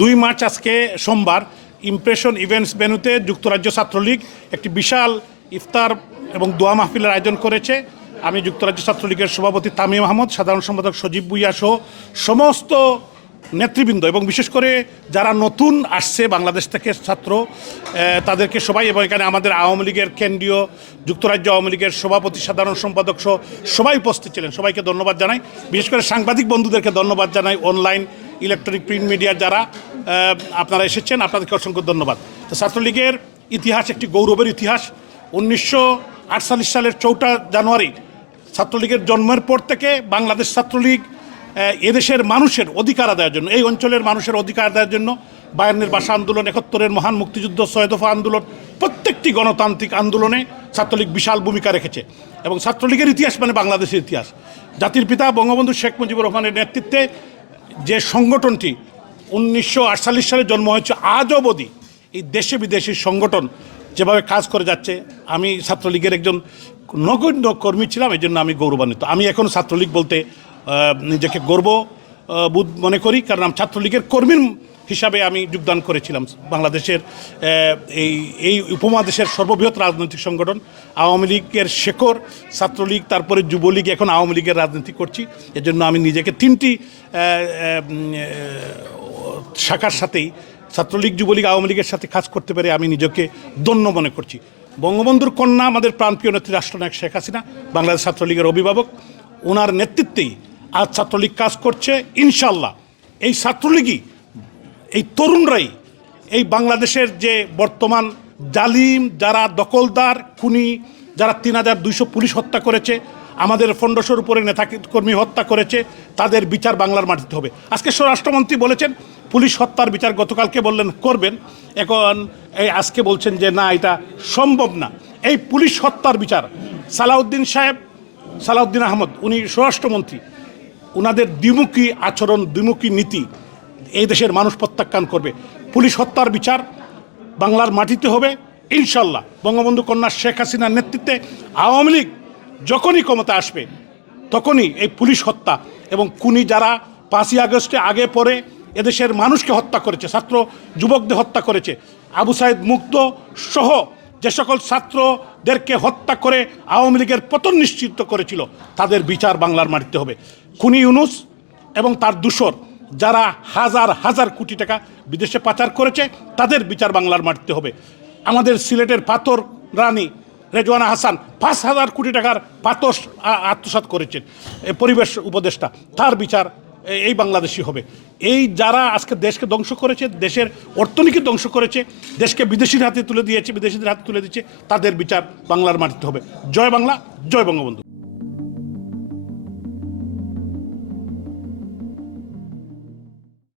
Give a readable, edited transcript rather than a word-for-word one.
2 March আজকে সোমবার impression events ভেন্যুতে যুক্তরাজ্য ছাত্রলীগ একটি বিশাল ইফতার এবং দোয়া মাহফিলের আয়োজন করেছে। আমি যুক্তরাজ্য ছাত্রলীগের সভাপতি তামিম আহমদ, সাধারণ সম্পাদক সজীব ভুইয়া সহ সমস্ত নেতৃবৃন্দ এবং বিশেষ করে যারা নতুন আসছে বাংলাদেশ থেকে ছাত্র, তাদেরকে সবাই, এবং এখানে আমাদের আওয়ামী লীগের কেন্দ্রীয় যুক্তরাজ্য আওয়ামী লীগের সভাপতি সাধারণ সম্পাদক সহ সবাই উপস্থিত ছিলেন। সবাইকে ধন্যবাদ জানাই। বিশেষ করে সাংবাদিক বন্ধুদেরকে ধন্যবাদ জানাই। অনলাইন ইলেকট্রনিক প্রিন্ট মিডিয়ার যারা আপনারা এসেছেন, আপনাদেরকে অসংখ্য ধন্যবাদ। তো ছাত্রলীগের ইতিহাস একটি গৌরবের ইতিহাস। 1948 সালের 4 জানুয়ারি ছাত্রলীগের জন্মের পর থেকে বাংলাদেশ ছাত্রলীগ এদেশের মানুষের অধিকার আদায়ের জন্য, এই অঞ্চলের মানুষের অধিকার আদায়ের জন্য 52-এর ভাষা আন্দোলন, 71-এর মহান মুক্তিযুদ্ধ, 6 দফা আন্দোলন, প্রত্যেকটি গণতান্ত্রিক আন্দোলনে ছাত্রলীগ বিশাল ভূমিকা রেখেছে। এবং ছাত্রলীগের ইতিহাস মানে বাংলাদেশের ইতিহাস। জাতির পিতা বঙ্গবন্ধু শেখ মুজিবুর রহমানের নেতৃত্বে যে সংগঠনটি 1948 সালে জন্ম হয়েছে, আজ অবধি এই দেশে বিদেশি সংগঠন যেভাবে কাজ করে যাচ্ছে, আমি ছাত্রলীগের একজন নগণ্য কর্মী ছিলাম, এই জন্য আমি গৌরবান্বিত। আমি এখন ছাত্রলীগ বলতে নিজেকে গর্ববোধ মনে করি, কারণ আমি ছাত্রলীগের কর্মী হিসাবে আমি যোগদান করেছিলাম। বাংলাদেশের এই উপমহাদেশের সর্ববৃহৎ রাজনৈতিক সংগঠন আওয়ামী লীগের শেকড় ছাত্রলীগ, তারপরে যুবলীগ, এখন আওয়ামী লীগের রাজনীতি করছি। এজন্য আমি নিজেকে 3টি শাখার সাথেই, ছাত্রলীগ, যুবলীগ, আওয়ামী লীগের সাথে কাজ করতে পেরে আমি নিজেকে ধন্য মনে করছি। বঙ্গবন্ধুর কন্যা, আমাদের প্রাণপ্রিয় নেত্রী রাষ্ট্রনায়ক শেখ হাসিনা, বাংলাদেশ ছাত্রলীগের অভিভাবক, ওনার নেতৃত্বেই আজ ছাত্রলীগ কাজ করছে। ইনশাল্লাহ এই ছাত্রলীগই, এই তরুণরাই এই বাংলাদেশের যে বর্তমান জালিম, যারা দখলদার, খুনি, যারা 3200 পুলিশ হত্যা করেছে, আমাদের 1500-এর উপরে নেতাকর্মী হত্যা করেছে, তাদের বিচার বাংলার মাটিতে হবে। আজকে স্বরাষ্ট্রমন্ত্রী বলেছেন পুলিশ হত্যার বিচার, গতকালকে বললেন করবেন, এখন আজকে বলছেন যে না, এটা সম্ভব না। এই পুলিশ হত্যার বিচার সালাউদ্দিন আহমদ, উনি স্বরাষ্ট্রমন্ত্রী, ওনাদের দ্বিমুখী আচরণ, দ্বিমুখী নীতি এই দেশের মানুষ প্রত্যাখ্যান করবে। পুলিশ হত্যার বিচার বাংলার মাটিতে হবে ইনশাল্লাহ। বঙ্গবন্ধু কন্যা শেখ হাসিনার নেতৃত্বে আওয়ামী লীগ যখনই ক্ষমতা আসবে, তখনই এই পুলিশ হত্যা এবং খুনি যারা 5ই আগস্টে আগে পরে এদেশের মানুষকে হত্যা করেছে, ছাত্র যুবকদের হত্যা করেছে, আবু সাইদ মুগ্ধ সহ যে সকল ছাত্রদেরকে হত্যা করে আওয়ামী লীগের পতন নিশ্চিত করেছিল, তাদের বিচার বাংলার মাটিতে হবে। খুনি ইউনূস এবং তার দূষর যারা হাজার হাজার কোটি টাকা বিদেশে পাচার করেছে, তাদের বিচার বাংলার মাটিতে হবে। আমাদের সিলেটের পাথর রানী রেজওয়ানা হাসান 5000 কোটি টাকার পাথর আত্মসাৎ করেছেন, পরিবেশ উপদেষ্টা, তার বিচার এই বাংলাদেশি হবে। এই যারা আজকে দেশকে ধ্বংস করেছে, দেশের অর্থনীতি ধ্বংস করেছে, দেশকে বিদেশিদের হাতে তুলে দিয়েছে, বিদেশিদের হাতে তুলে দিচ্ছে, তাদের বিচার বাংলার মাটিতে হবে। জয় বাংলা, জয় বঙ্গবন্ধু।